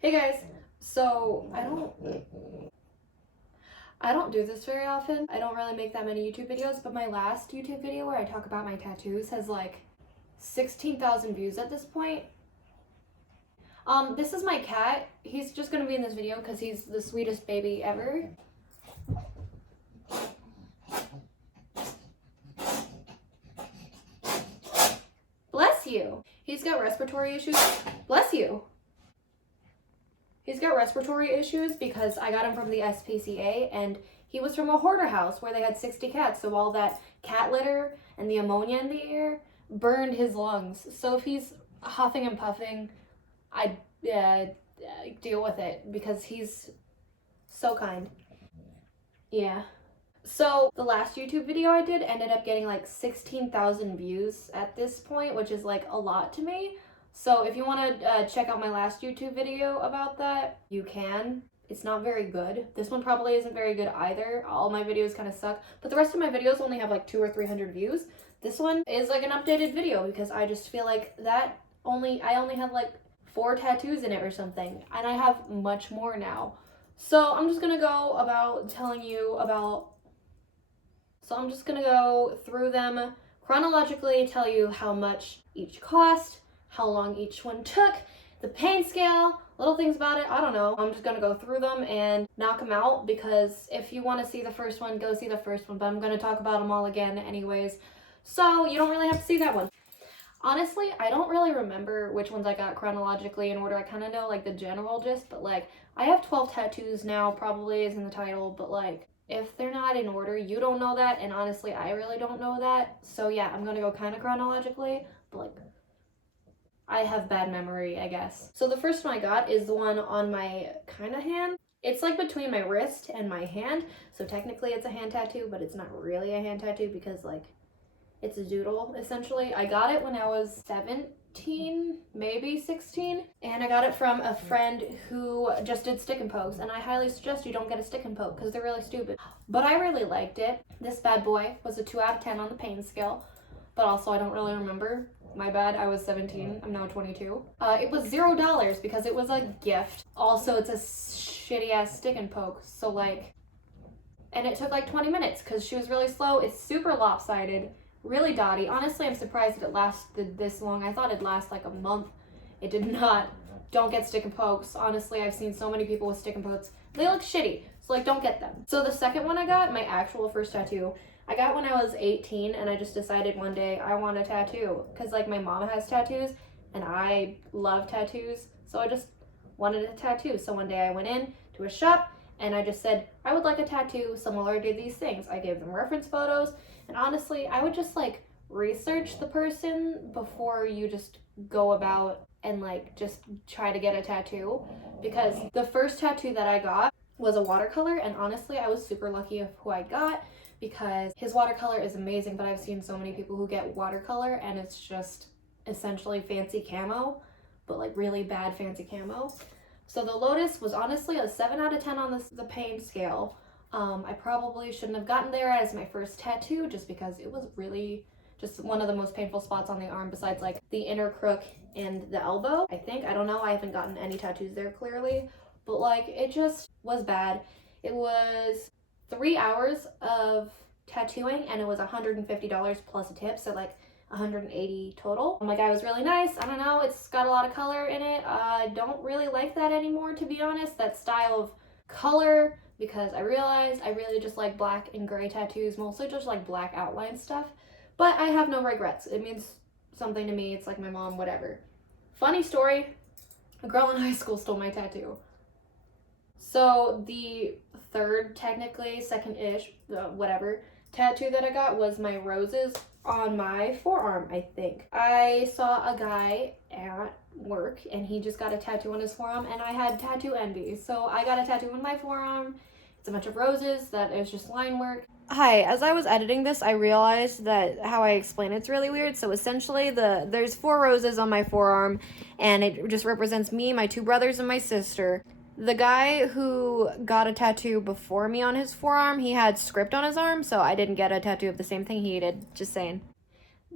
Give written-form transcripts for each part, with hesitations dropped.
Hey guys, so I don't do this very often. I don't really make that many YouTube videos, but my last YouTube video where I talk about my tattoos has like 16,000 views at this point. This is my cat. He's just gonna be in this video because he's the sweetest baby ever. Bless you. He's got respiratory issues. Bless you. He's got respiratory issues because I got him from the SPCA and he was from a hoarder house where they had 60 cats. So all that cat litter and the ammonia in the air burned his lungs. So if he's huffing and puffing, I deal with it because he's so kind. Yeah. So the last YouTube video I did ended up getting like 16,000 views at this point, which is like a lot to me. So if you want to check out my last YouTube video about that, you can. It's not very good. This one probably isn't very good either. All my videos kind of suck, but the rest of my videos only have like 200 or 300 views. This one is like an updated video because I just feel like I only had like 4 tattoos in it or something, and I have much more now. So I'm just gonna go through them chronologically, tell you how much each cost, how long each one took, the pain scale, little things about it. I don't know. I'm just gonna go through them and knock them out because if you want to see the first one, go see the first one, but I'm gonna talk about them all again anyways. So you don't really have to see that one. Honestly, I don't really remember which ones I got chronologically in order. I kind of know like the general gist, but like I have 12 tattoos now, probably is in the title, but like if they're not in order, you don't know that, and honestly, I really don't know that. So yeah, I'm gonna go kind of chronologically, but like I have bad memory, I guess. So the first one I got is the one on my kind of hand. It's like between my wrist and my hand, so technically it's a hand tattoo, but it's not really a hand tattoo because like it's a doodle, essentially. I got it when I was 17, maybe 16, and I got it from a friend who just did stick and pokes, and I highly suggest you don't get a stick and poke because they're really stupid. But I really liked it. This bad boy was a 2 out of 10 on the pain scale, but also I don't really remember. My bad, I was 17, I'm now 22. It was $0 because it was a gift. Also, it's a shitty ass stick and poke, so like, and it took like 20 minutes because she was really slow. It's super lopsided, really dotty. Honestly, I'm surprised it lasted this long. I thought it'd last like a month. It did not. Don't get stick and pokes. Honestly, I've seen so many people with stick and pokes. They look shitty, so like don't get them. So the second one I got, my actual first tattoo, I got when I was 18, and I just decided one day I want a tattoo because like my mom has tattoos and I love tattoos, so I just wanted a tattoo. So one day I went in to a shop and I just said I would like a tattoo similar to these things. I gave them reference photos, and honestly, I would just like research the person before you just go about and like just try to get a tattoo, because the first tattoo that I got was a watercolor, and honestly I was super lucky of who I got because his watercolor is amazing, but I've seen so many people who get watercolor and it's just essentially fancy camo, but like really bad fancy camo. So the Lotus was honestly a 7 out of 10 on the pain scale. I probably shouldn't have gotten there as my first tattoo just because it was really just one of the most painful spots on the arm besides like the inner crook and the elbow, I think. I don't know, I haven't gotten any tattoos there clearly, but like it just was bad. It was 3 hours of tattooing and it was $150 plus a tip, so like 180 total. My guy was really nice. I don't know, it's got a lot of color in it. I don't really like that anymore, to be honest, that style of color, because I realized I really just like black and gray tattoos, mostly just like black outline stuff. But I have no regrets. It means something to me. It's like my mom, whatever. Funny story, a girl in high school stole my tattoo. So the third, technically, second-ish, whatever, tattoo that I got was my roses on my forearm, I think. I saw a guy at work and he just got a tattoo on his forearm, and I had tattoo envy. So I got a tattoo on my forearm. It's a bunch of roses that is just line work. Hi, as I was editing this, I realized that how I explain it's really weird. So essentially there's 4 roses on my forearm, and it just represents me, my 2 brothers, and my sister. The guy who got a tattoo before me on his forearm, he had script on his arm, so I didn't get a tattoo of the same thing he did, just saying.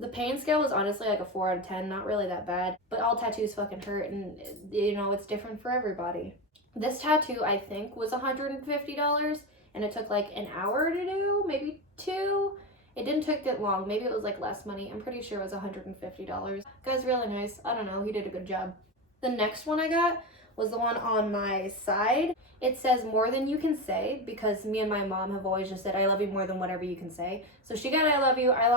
The pain scale was honestly like a 4 out of 10, not really that bad, but all tattoos fucking hurt, and you know, it's different for everybody. This tattoo, I think, was $150, and it took like an hour to do, maybe 2. It didn't take that long. Maybe it was like less money. I'm pretty sure it was $150. Guy's really nice. I don't know. He did a good job. The next one I got was the one on my side. It says more than you can say, because me and my mom have always just said, I love you more than whatever you can say. So she got I love you. I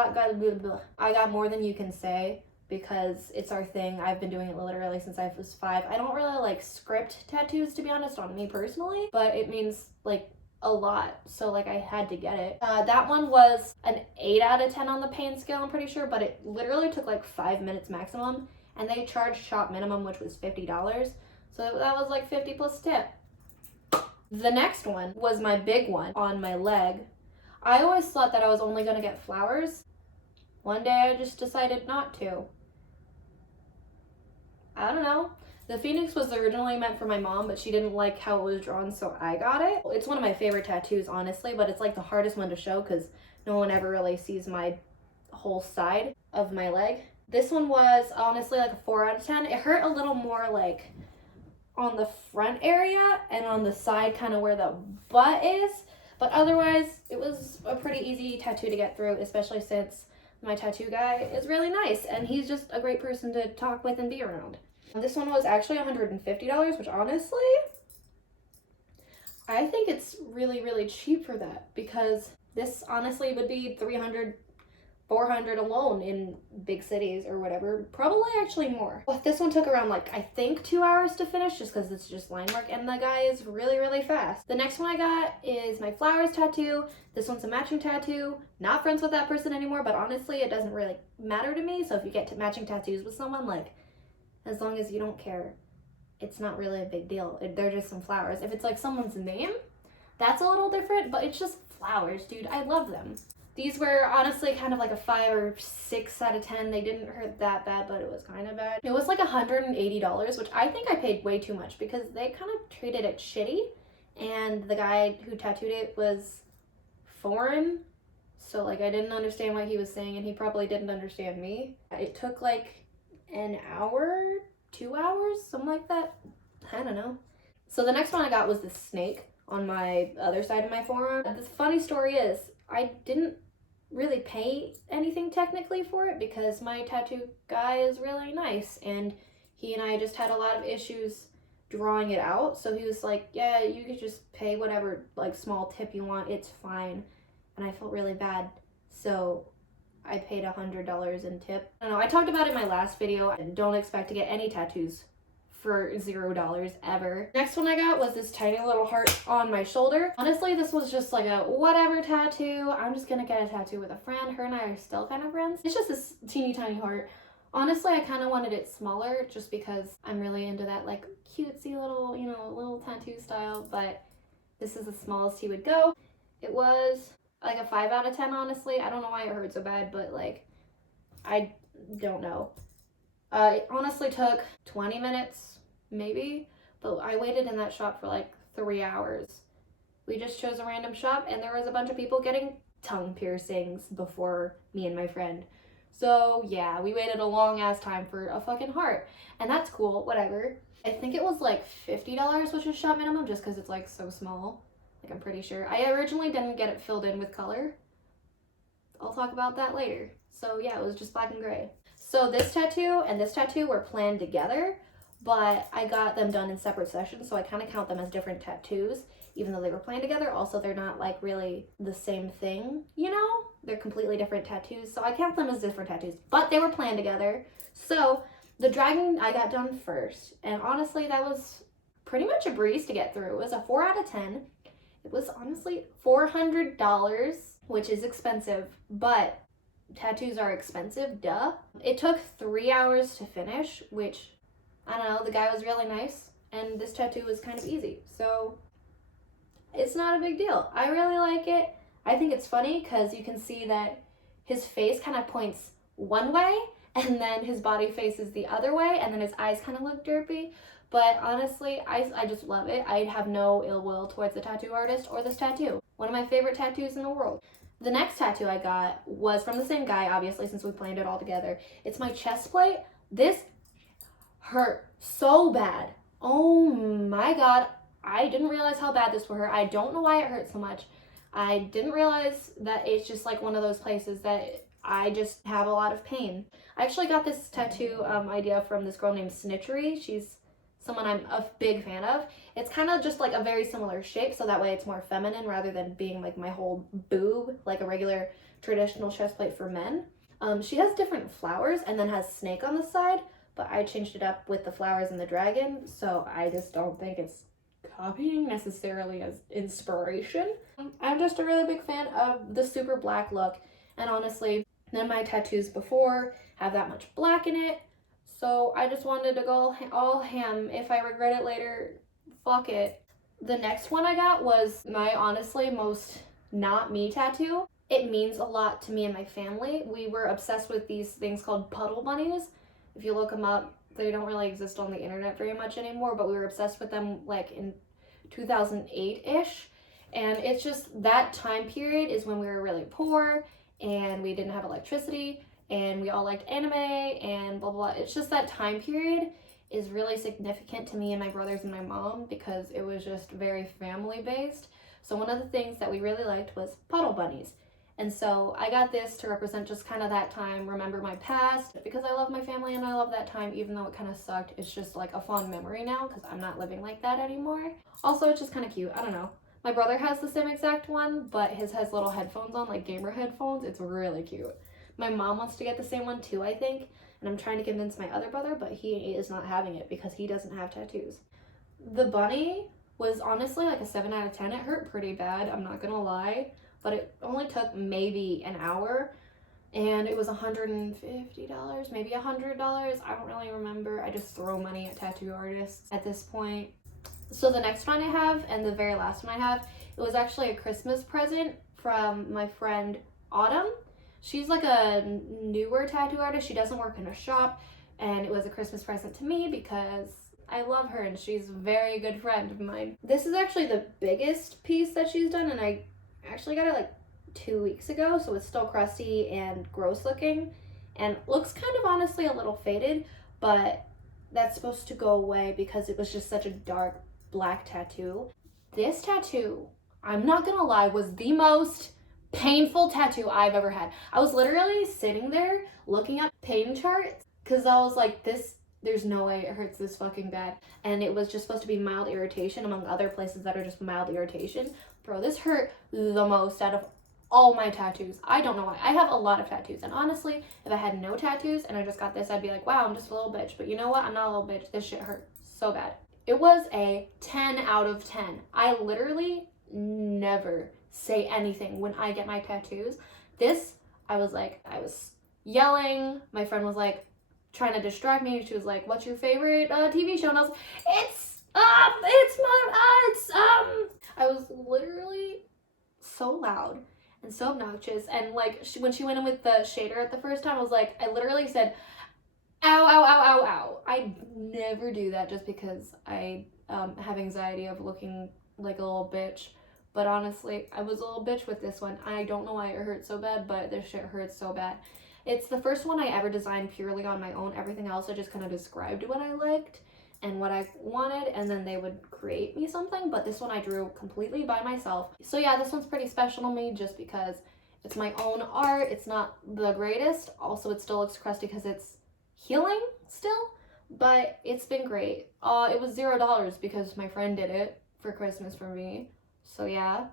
got more than you can say, because it's our thing. I've been doing it literally since I was 5. I don't really like script tattoos, to be honest, on me personally, but it means like a lot, so like I had to get it. That one was an 8 out of 10 on the pain scale, I'm pretty sure, but it literally took like 5 minutes maximum, and they charged shop minimum, which was $50, so that was like 50 plus tip. The next one was my big one on my leg. I always thought that I was only going to get flowers. One day I just decided not to. I don't know. The phoenix was originally meant for my mom, but she didn't like how it was drawn, so I got it. It's one of my favorite tattoos, honestly, but it's like the hardest one to show because no one ever really sees my whole side of my leg. This one was honestly like a 4 out of 10. It hurt a little more like on the front area and on the side, kind of where the butt is, but otherwise it was a pretty easy tattoo to get through, especially since my tattoo guy is really nice and he's just a great person to talk with and be around. This one was actually $150, which honestly, I think it's really, really cheap for that, because this honestly would be $300, $400 alone in big cities or whatever. Probably actually more. But this one took around like, I think 2 hours to finish, just because it's just line work, and the guy is really, really fast. The next one I got is my flowers tattoo. This one's a matching tattoo. Not friends with that person anymore, but honestly, it doesn't really matter to me. So if you get to matching tattoos with someone, like, as long as you don't care, it's not really a big deal. They're just some flowers. If it's like someone's name, that's a little different, but it's just flowers, dude. I love them. These were honestly kind of like a 5 or 6 out of 10. They didn't hurt that bad, but it was kind of bad. It was like $180, which I think I paid way too much because they kind of treated it shitty, and the guy who tattooed it was foreign, so like I didn't understand what he was saying, and he probably didn't understand me. It took like an hour, 2 hours, something like that. I don't know. So the next one I got was this snake on my other side of my forearm. The funny story is I didn't really pay anything technically for it because my tattoo guy is really nice, and he and I just had a lot of issues drawing it out, so he was like, yeah, you could just pay whatever like small tip you want, it's fine. And I felt really bad, so I paid $100 in tip. I don't know, I talked about it in my last video, and don't expect to get any tattoos for $0 ever. Next one I got was this tiny little heart on my shoulder. Honestly, this was just like a whatever tattoo. I'm just gonna get a tattoo with a friend. Her and I are still kind of friends. It's just this teeny tiny heart. Honestly, I kind of wanted it smaller just because I'm really into that like cutesy little, you know, little tattoo style, but this is the smallest he would go. It was like a 5 out of 10, honestly. I don't know why it hurt so bad, but like, I don't know. It honestly took 20 minutes, maybe, but I waited in that shop for like 3 hours. We just chose a random shop, and there was a bunch of people getting tongue piercings before me and my friend. So yeah, we waited a long ass time for a fucking heart, and that's cool, whatever. I think it was like $50, which is shop minimum, just because it's like so small. Like, I'm pretty sure. I originally didn't get it filled in with color. I'll talk about that later. So yeah, it was just black and gray. So this tattoo and this tattoo were planned together, but I got them done in separate sessions, so I kind of count them as different tattoos, even though they were planned together. Also, they're not like really the same thing, you know? They're completely different tattoos, so I count them as different tattoos, but they were planned together. So the dragon I got done first, and honestly, that was pretty much a breeze to get through. It was a 4 out of 10. It was honestly $400, which is expensive, but tattoos are expensive, duh. It took 3 hours to finish, which, I don't know, the guy was really nice, and this tattoo was kind of easy, so it's not a big deal. I really like it. I think it's funny because you can see that his face kind of points one way, and then his body faces the other way, and then his eyes kind of look derpy. But honestly, I just love it. I have no ill will towards the tattoo artist or this tattoo. One of my favorite tattoos in the world. The next tattoo I got was from the same guy, obviously, since we planned it all together. It's my chest plate. This hurt so bad. Oh my god. I didn't realize how bad this would hurt. I don't know why it hurt so much. I didn't realize that it's just like one of those places that I just have a lot of pain. I actually got this tattoo idea from this girl named Snitchery. She's someone I'm a big fan of. It's kind of just like a very similar shape, so that way it's more feminine rather than being like my whole boob, like a regular traditional chest plate for men. She has different flowers and then has snake on the side, but I changed it up with the flowers and the dragon, so I just don't think it's copying necessarily as inspiration. I'm just a really big fan of the super black look, and honestly, none of my tattoos before have that much black in it, so I just wanted to go all ham. If I regret it later, fuck it. The next one I got was my honestly most not me tattoo. It means a lot to me and my family. We were obsessed with these things called Puddle bunnies. If you look them up, they don't really exist on the internet very much anymore, but we were obsessed with them like in 2008-ish. And it's just that time period is when we were really poor and we didn't have electricity and we all liked anime and blah, blah, blah. It's just that time period is really significant to me and my brothers and my mom because it was just very family based. So one of the things that we really liked was Puddle bunnies. And so I got this to represent just kind of that time, remember my past, because I love my family and I love that time, even though it kind of sucked. It's just like a fond memory now because I'm not living like that anymore. Also, it's just kind of cute. I don't know. My brother has the same exact one, but his has little headphones on, like gamer headphones. It's really cute. My mom wants to get the same one too, I think, and I'm trying to convince my other brother, but he is not having it because he doesn't have tattoos. The bunny was honestly like a 7 out of 10. It hurt pretty bad, I'm not gonna lie, but it only took maybe an hour, and it was $150, maybe $100. I don't really remember. I just throw money at tattoo artists at this point. So the next one I have, and the very last one I have, it was actually a Christmas present from my friend Autumn. She's like a newer tattoo artist. She doesn't work in a shop, and it was a Christmas present to me because I love her and she's a very good friend of mine. This is actually the biggest piece that she's done, and I actually got it like 2 weeks ago, so it's still crusty and gross looking and looks kind of honestly a little faded, but that's supposed to go away because it was just such a dark black tattoo. This tattoo, I'm not gonna lie, was the most painful tattoo I've ever had. I was literally sitting there looking at pain charts because I was like, there's no way it hurts this fucking bad. And it was just supposed to be mild irritation among other places that are just mild irritation. Bro, this hurt the most out of all my tattoos. I don't know why. I have a lot of tattoos, and honestly, if I had no tattoos and I just got this, I'd be like, wow, I'm just a little bitch. But you know what? I'm not a little bitch. This shit hurt so bad. It was a 10 out of 10. I literally never say anything when I get my tattoos. This, I was yelling. My friend was like trying to distract me. She was like, what's your favorite TV show? And I was like, I was literally so loud and so obnoxious. And like when she went in with the shader at the first time, I literally said, ow, ow, ow, ow, ow. I never do that just because I have anxiety of looking like a little bitch. But honestly, I was a little bitch with this one. I don't know why it hurt so bad, but this shit hurts so bad. It's the first one I ever designed purely on my own. Everything else I just kind of described what I liked and what I wanted, and then they would create me something. But this one I drew completely by myself. So yeah, this one's pretty special to me just because it's my own art. It's not the greatest. Also, it still looks crusty because it's healing still, but it's been great. It was $0 because my friend did it for Christmas for me. So yeah,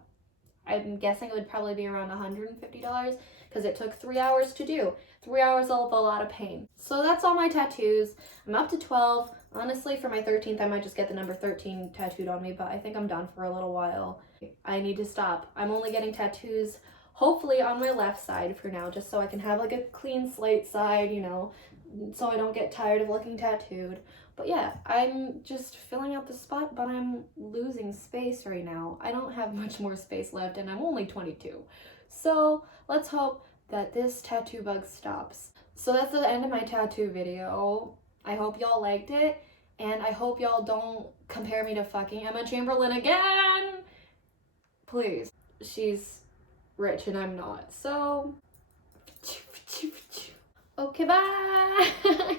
I'm guessing it would probably be around $150 because it took 3 hours to do. 3 hours of a lot of pain. So that's all my tattoos. I'm up to 12. Honestly, for my 13th, I might just get the number 13 tattooed on me, but I think I'm done for a little while. I need to stop. I'm only getting tattoos hopefully on my left side for now, just so I can have like a clean slate side, you know, so I don't get tired of looking tattooed. But yeah, I'm just filling out the spot, but I'm losing space right now. I don't have much more space left, and I'm only 22. So let's hope that this tattoo bug stops. So that's the end of my tattoo video. I hope y'all liked it, and I hope y'all don't compare me to fucking Emma Chamberlain again. Please. She's rich and I'm not. So, okay, bye.